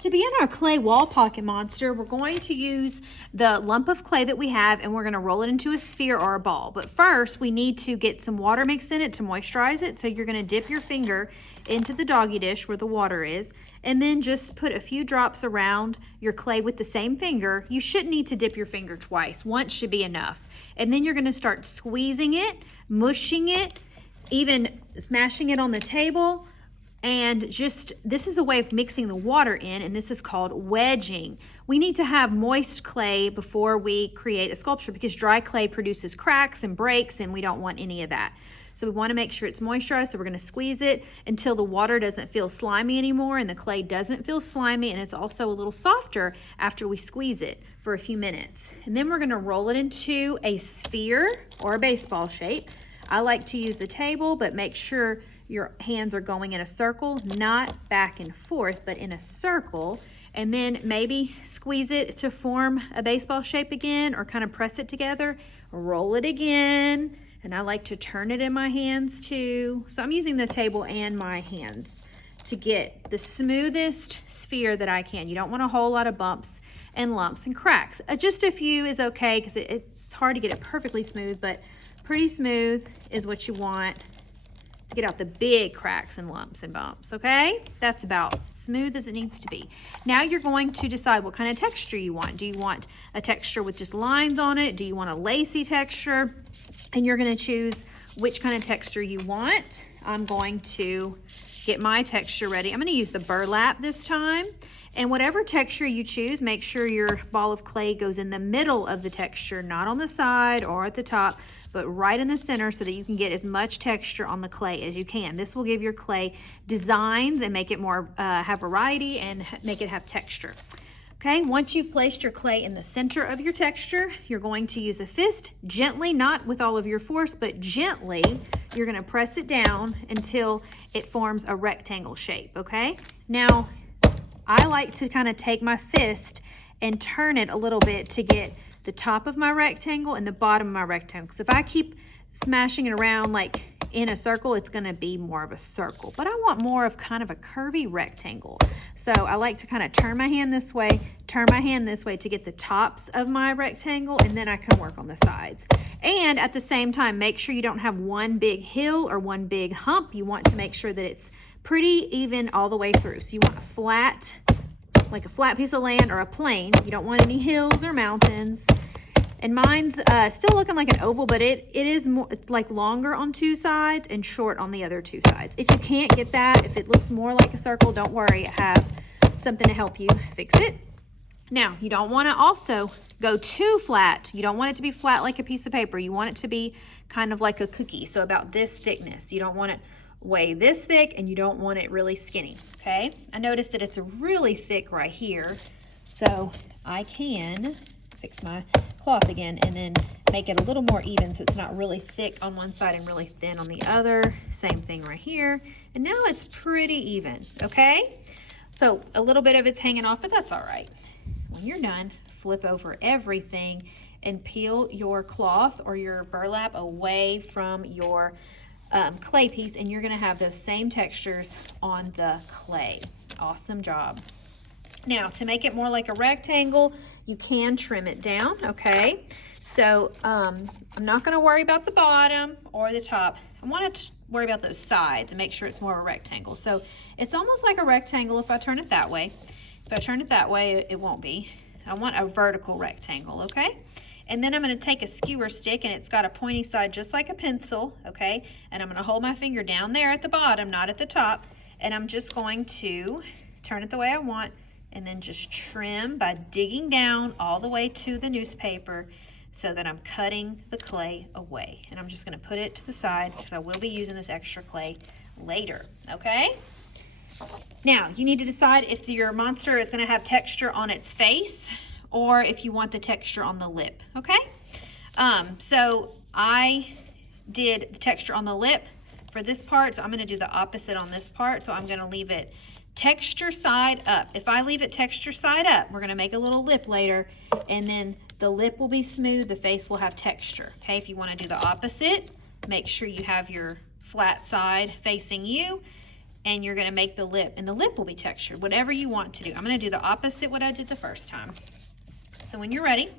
To begin our clay wall pocket monster, we're going to use the lump of clay that we have and we're going to roll it into a sphere or a ball. But first, we need to get some water mixed in it to moisturize it. So you're going to dip your finger into the doggy dish where the water is, and then just put a few drops around your clay with the same finger. You shouldn't need to dip your finger twice. Once should be enough. And then you're going to start squeezing it, mushing it, even smashing it on the table. And just, this is a way of mixing the water in, and this is called wedging. We need to have moist clay before we create a sculpture because dry clay produces cracks and breaks, and we don't want any of that. So we want to make sure it's moisturized, so we're going to squeeze it until the water doesn't feel slimy anymore and the clay doesn't feel slimy, and it's also a little softer after we squeeze it for a few minutes. And then we're going to roll it into a sphere or a baseball shape. I like to use the table, but make sure your hands are going in a circle, not back and forth, but in a circle. And then maybe squeeze it to form a baseball shape again, or kind of press it together, roll it again. And I like to turn it in my hands too. So I'm using the table and my hands to get the smoothest sphere that I can. You don't want a whole lot of bumps and lumps and cracks. Just a few is okay because it's hard to get it perfectly smooth, but pretty smooth is what you want. Get out the big cracks and lumps and bumps, okay? That's about smooth as it needs to be. Now you're going to decide what kind of texture you want. Do you want a texture with just lines on it? Do you want a lacy texture? And you're gonna choose which kind of texture you want. I'm going to get my texture ready. I'm gonna use the burlap this time. And whatever texture you choose, make sure your ball of clay goes in the middle of the texture, not on the side or at the top, but right in the center so that you can get as much texture on the clay as you can. This will give your clay designs and make it more, have variety and make it have texture. Okay, once you've placed your clay in the center of your texture, you're going to use a fist, gently, not with all of your force, but gently, you're gonna press it down until it forms a rectangle shape, okay? Now, I like to kind of take my fist and turn it a little bit to get the top of my rectangle and the bottom of my rectangle. Because if I keep smashing it around like in a circle, it's going to be more of a circle. But I want more of kind of a curvy rectangle. So I like to kind of turn my hand this way, turn my hand this way to get the tops of my rectangle, and then I can work on the sides. And at the same time, make sure you don't have one big hill or one big hump. You want to make sure that it's pretty even all the way through. So you want a flat, like a flat piece of land or a plain. You don't want any hills or mountains. And mine's still looking like an oval, but it is more, it's like longer on two sides and short on the other two sides. If you can't get that, if it looks more like a circle, don't worry, I have something to help you fix it. Now, you don't want to also go too flat. You don't want it to be flat like a piece of paper. You want it to be kind of like a cookie, so about this thickness. You don't want it way this thick, and you don't want it really skinny, okay? I noticed that it's really thick right here, so I can fix my cloth again and then make it a little more even so it's not really thick on one side and really thin on the other. Same thing right here, and now it's pretty even, okay? So a little bit of it's hanging off, but that's all right. When you're done, flip over everything and peel your cloth or your burlap away from your clay piece, and you're going to have those same textures on the clay. Awesome job. Now, to make it more like a rectangle, you can trim it down, okay? So I'm not going to worry about the bottom or the top. I want to worry about those sides and make sure it's more of a rectangle. So it's almost like a rectangle if I turn it that way. If I turn it that way, it won't be. I want a vertical rectangle, okay? And then I'm going to take a skewer stick, and it's got a pointy side just like a pencil, okay? And I'm going to hold my finger down there at the bottom, not at the top, and I'm just going to turn it the way I want and then just trim by digging down all the way to the newspaper so that I'm cutting the clay away. And I'm just going to put it to the side because I will be using this extra clay later, okay? Now, you need to decide if your monster is going to have texture on its face or if you want the texture on the lip, okay? So I did the texture on the lip for this part, so I'm gonna do the opposite on this part. So I'm gonna leave it texture side up. If I leave it texture side up, we're gonna make a little lip later, and then the lip will be smooth, the face will have texture, okay? If you wanna do the opposite, make sure you have your flat side facing you, and you're gonna make the lip, and the lip will be textured, whatever you want to do. I'm gonna do the opposite what I did the first time. So when you're ready,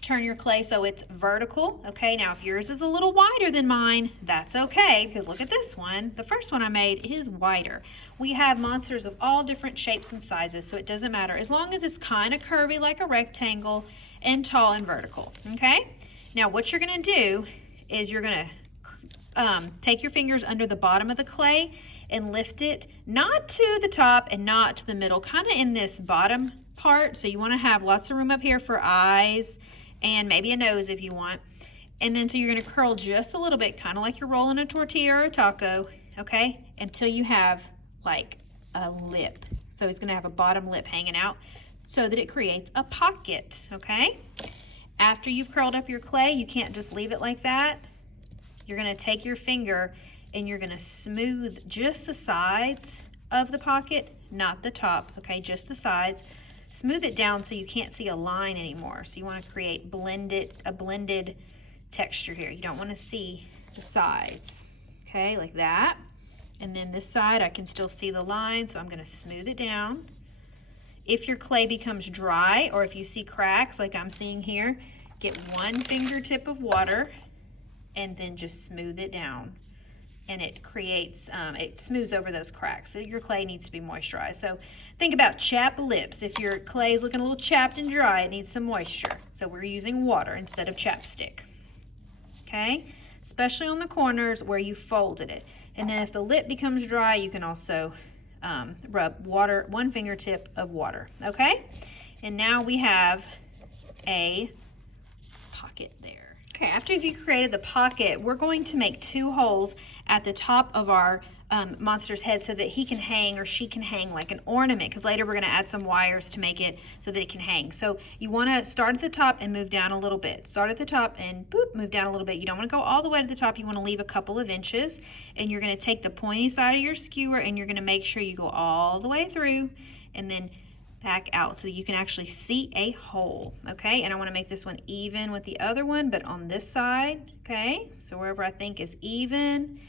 turn your clay so it's vertical. Okay, now if yours is a little wider than mine, that's okay, because look at this one. The first one I made is wider. We have monsters of all different shapes and sizes, so it doesn't matter as long as it's kind of curvy like a rectangle and tall and vertical. Okay, now what you're gonna do is you're gonna take your fingers under the bottom of the clay and lift it, not to the top and not to the middle, kind of in this bottom part. So you want to have lots of room up here for eyes and maybe a nose if you want. And then so you're going to curl just a little bit, kind of like you're rolling a tortilla or a taco, okay, until you have like a lip. So it's going to have a bottom lip hanging out so that it creates a pocket, okay? After you've curled up your clay, you can't just leave it like that. You're going to take your finger and you're going to smooth just the sides of the pocket, not the top, okay, just the sides. Smooth it down so you can't see a line anymore. So you want to create a blended texture here. You don't want to see the sides, okay, like that. And then this side I can still see the line, so I'm going to smooth it down. If your clay becomes dry or if you see cracks like I'm seeing here, get one fingertip of water and then just smooth it down, and it creates, it smooths over those cracks. So your clay needs to be moisturized. So think about chapped lips. If your clay is looking a little chapped and dry, it needs some moisture. So we're using water instead of chapstick, okay? Especially on the corners where you folded it. And then if the lip becomes dry, you can also rub water, one fingertip of water, okay? And now we have a pocket there. Okay, after you've created the pocket, we're going to make 2 holes at the top of our monster's head so that he can hang or she can hang like an ornament, because later we're going to add some wires to make it so that it can hang. So you want to start at the top and move down a little bit. Start at the top and boop, move down a little bit. You don't want to go all the way to the top. You want to leave a couple of inches, and you're going to take the pointy side of your skewer and you're going to make sure you go all the way through and then back out so you can actually see a hole, okay? And I want to make this one even with the other one, but on this side, okay? So wherever I think is even,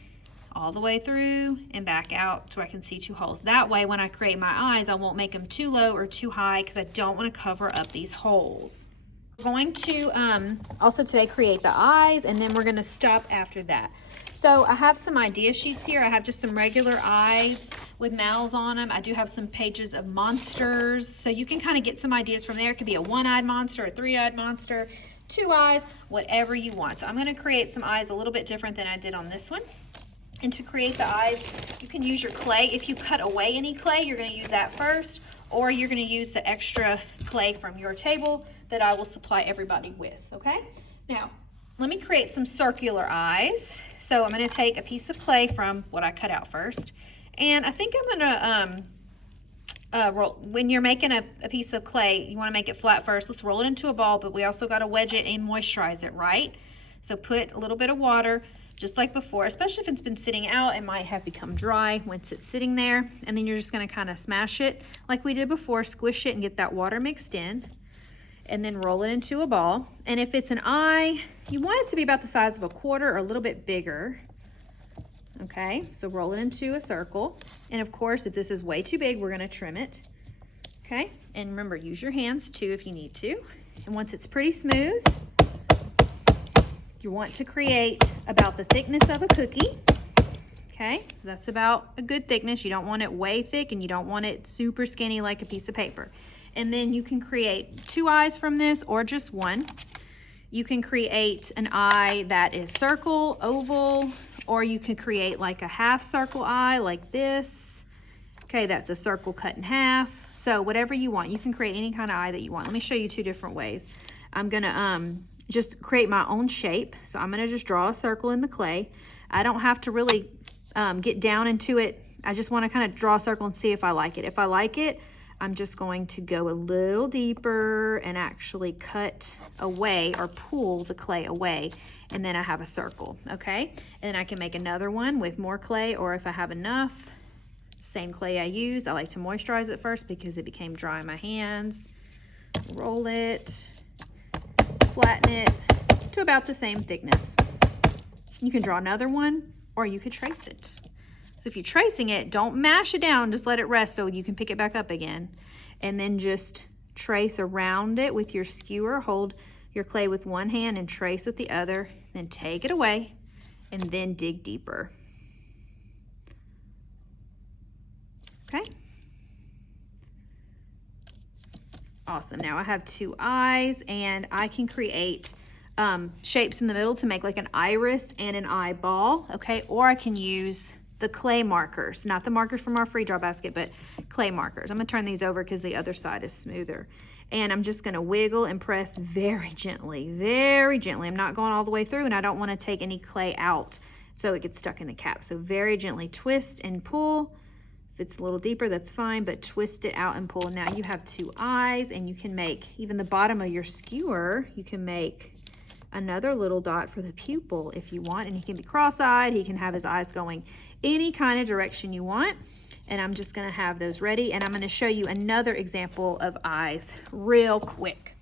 all the way through and back out so I can see 2 holes. That way when I create my eyes, I won't make them too low or too high because I don't want to cover up these holes. We're going to also today create the eyes, and then we're going to stop after that. So I have some idea sheets here. I have just some regular eyes with mouths on them. I do have some pages of monsters, so you can kind of get some ideas from there. It could be a 1-eyed monster, a 3-eyed monster, 2 eyes, whatever you want. So I'm going to create some eyes a little bit different than I did on this one. And to create the eyes, you can use your clay. If you cut away any clay, you're going to use that first, or you're going to use the extra clay from your table that I will supply everybody with, okay? Now, let me create some circular eyes. So I'm going to take a piece of clay from what I cut out first, and I think I'm going to roll. When you're making a piece of clay, you want to make it flat first. Let's roll it into a ball, but we also got to wedge it and moisturize it, right? So put a little bit of water, just like before, especially if it's been sitting out, it might have become dry once it's sitting there. And then you're just going to kind of smash it like we did before, squish it and get that water mixed in, and then roll it into a ball. And if it's an eye, you want it to be about the size of a quarter or a little bit bigger. Okay, so roll it into a circle. And of course, if this is way too big, we're going to trim it. Okay, and remember, use your hands too if you need to. And once it's pretty smooth, you want to create about the thickness of a cookie. Okay, that's about a good thickness. You don't want it way thick and you don't want it super skinny like a piece of paper. And then you can create 2 eyes from this or just 1. You can create an eye that is circle, oval, or you can create like a half circle eye like this. Okay, that's a circle cut in half. So whatever you want, you can create any kind of eye that you want. Let me show you 2 different ways. I'm gonna just create my own shape. So I'm gonna just draw a circle in the clay. I don't have to really get down into it. I just wanna kind of draw a circle and see if I like it. If I like it, I'm just going to go a little deeper and actually cut away or pull the clay away, and then I have a circle, okay? And then I can make another one with more clay, or if I have enough, same clay I used. I like to moisturize it first because it became dry in my hands. Roll it, flatten it to about the same thickness. You can draw another one, or you could trace it. So if you're tracing it, don't mash it down, just let it rest so you can pick it back up again. And then just trace around it with your skewer. Hold your clay with one hand and trace with the other, then take it away and then dig deeper. Okay. Awesome. Now I have two eyes, and I can create shapes in the middle to make like an iris and an eyeball, okay? Or I can use the clay markers, not the markers from our free draw basket, but clay markers. I'm gonna turn these over because the other side is smoother. And I'm just gonna wiggle and press very gently, very gently. I'm not going all the way through, and I don't wanna take any clay out so it gets stuck in the cap. So very gently twist and pull. If it's a little deeper, that's fine, but twist it out and pull. Now you have two eyes, and you can make, even the bottom of your skewer, you can make another little dot for the pupil if you want, and he can be cross-eyed, he can have his eyes going any kind of direction you want. And I'm just gonna have those ready, and I'm gonna show you another example of eyes real quick.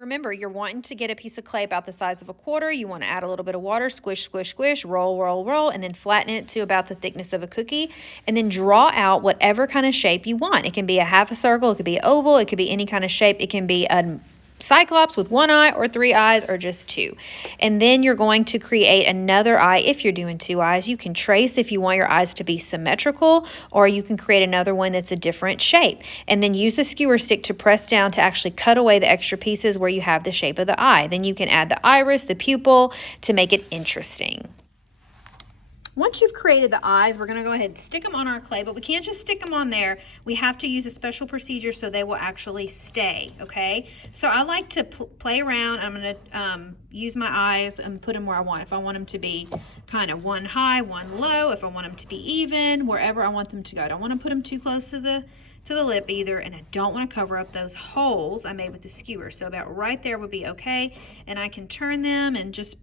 Remember, you're wanting to get a piece of clay about the size of a quarter. You want to add a little bit of water, squish, squish, squish, roll, roll, roll, and then flatten it to about the thickness of a cookie. And then draw out whatever kind of shape you want. It can be a half a circle, it could be an oval, it could be any kind of shape. It can be a cyclops with one eye or three eyes or just two. And then you're going to create another eye. If you're doing two eyes, you can trace if you want your eyes to be symmetrical, or you can create another one that's a different shape. And then use the skewer stick to press down to actually cut away the extra pieces where you have the shape of the eye. Then you can add the iris, the pupil to make it interesting. Once you've created the eyes, we're going to go ahead and stick them on our clay, but we can't just stick them on there. We have to use a special procedure so they will actually stay, okay? So I like to play around. I'm going to use my eyes and put them where I want. If I want them to be kind of one high, one low, if I want them to be even, wherever I want them to go. I don't want to put them too close to the lip either, and I don't want to cover up those holes I made with the skewer. So about right there would be okay, and I can turn them and just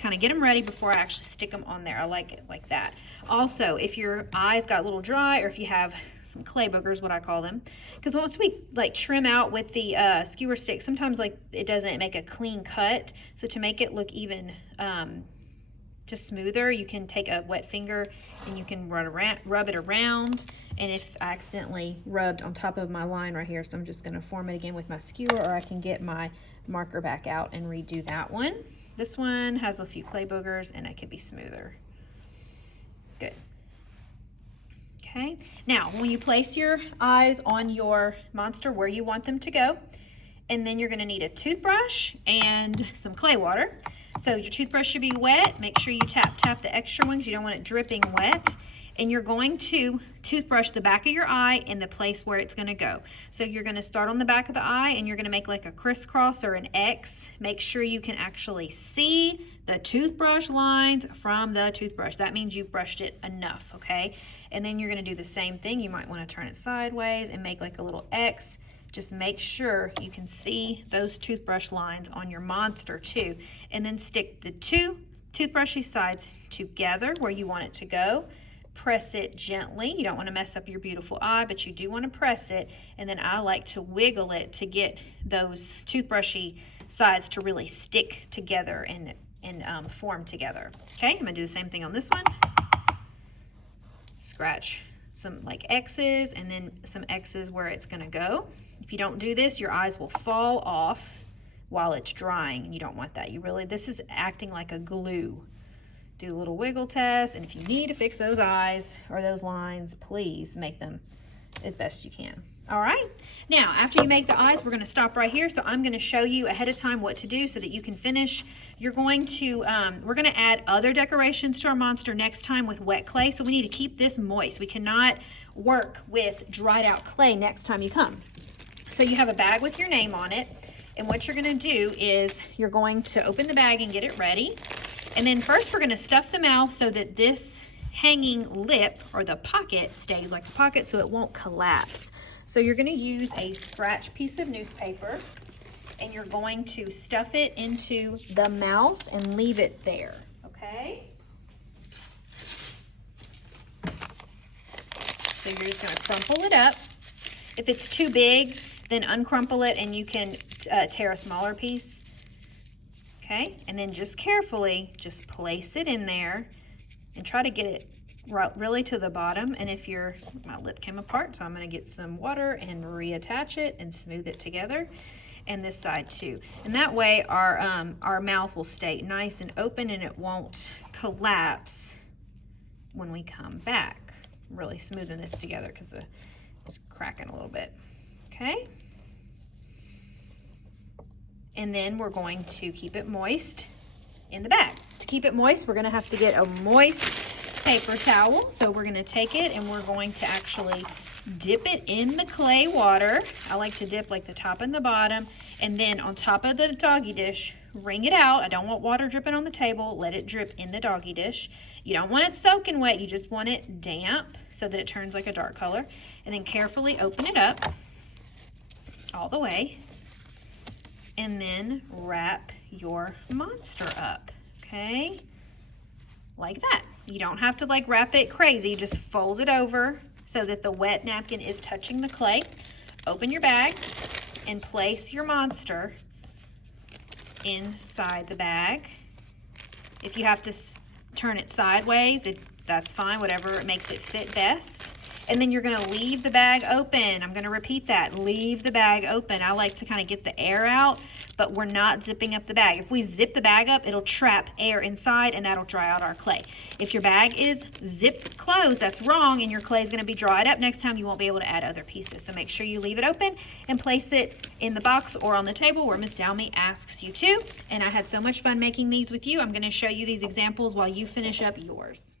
kind of get them ready before I actually stick them on there. I like it like that. Also, if your eyes got a little dry, or if you have some clay boogers, what I call them, because once we like trim out with the skewer stick, sometimes like it doesn't make a clean cut. So to make it look even just smoother, you can take a wet finger and you can rub it around. And if I accidentally rubbed on top of my line right here, so I'm just going to form it again with my skewer, or I can get my marker back out and redo that one. This one has a few clay boogers and it could be smoother. Good. Okay, now when you place your eyes on your monster where you want them to go, and then you're going to need a toothbrush and some clay water. So your toothbrush should be wet. Make sure you tap the extra one because you don't want it dripping wet. And you're going to toothbrush the back of your eye in the place where it's going to go. So you're going to start on the back of the eye, and you're going to make like a crisscross or an X. Make sure you can actually see the toothbrush lines from the toothbrush. That means you've brushed it enough, okay? And then you're going to do the same thing. You might want to turn it sideways and make like a little X. Just make sure you can see those toothbrush lines on your monster too. And then stick the two toothbrushy sides together where you want it to go. Press it gently. You don't want to mess up your beautiful eye, but you do want to press it. And then I like to wiggle it to get those toothbrushy sides to really stick together and form together. Okay, I'm going to do the same thing on this one. Scratch some like X's and then some X's where it's going to go. If you don't do this, your eyes will fall off while it's drying, and you don't want that. This is acting like a glue. Do a little wiggle test, and if you need to fix those eyes or those lines, please make them as best you can. All right, now after you make the eyes, we're going to stop right here. So I'm going to show you ahead of time what to do so that you can finish. You're going to we're going to add other decorations to our monster next time with wet clay, so we need to keep this moist. We cannot work with dried out clay next time you come. So you have a bag with your name on it, and what you're going to do is you're going to open the bag and get it ready. And then first we're going to stuff the mouth so that this hanging lip or the pocket stays like a pocket so it won't collapse. So you're going to use a scratch piece of newspaper, and you're going to stuff it into the mouth and leave it there, okay? So you're just going to crumple it up. If it's too big, then uncrumple it and you can tear a smaller piece. Okay, and then just carefully just place it in there and try to get it really to the bottom. And if my lip came apart, so I'm gonna get some water and reattach it and smooth it together. And this side too. And that way our mouth will stay nice and open and it won't collapse when we come back. I'm really smoothing this together because it's cracking a little bit. Okay. And then we're going to keep it moist in the bag. To keep it moist, we're gonna have to get a moist paper towel. So we're gonna take it and we're going to actually dip it in the clay water. I like to dip like the top and the bottom, and then on top of the doggy dish, wring it out. I don't want water dripping on the table. Let it drip in the doggy dish. You don't want it soaking wet, you just want it damp so that it turns like a dark color. And then carefully open it up all the way, and then wrap your monster up, okay? Like that. You don't have to like wrap it crazy, just fold it over so that the wet napkin is touching the clay. Open your bag and place your monster inside the bag. If you have to turn it sideways, that's fine, whatever makes it fit best. And then you're gonna leave the bag open. I'm gonna repeat that, leave the bag open. I like to kind of get the air out, but we're not zipping up the bag. If we zip the bag up, it'll trap air inside and that'll dry out our clay. If your bag is zipped closed, that's wrong, and your clay is gonna be dried up. Next time you won't be able to add other pieces. So make sure you leave it open and place it in the box or on the table where Miss Dalmy asks you to. And I had so much fun making these with you. I'm gonna show you these examples while you finish up yours.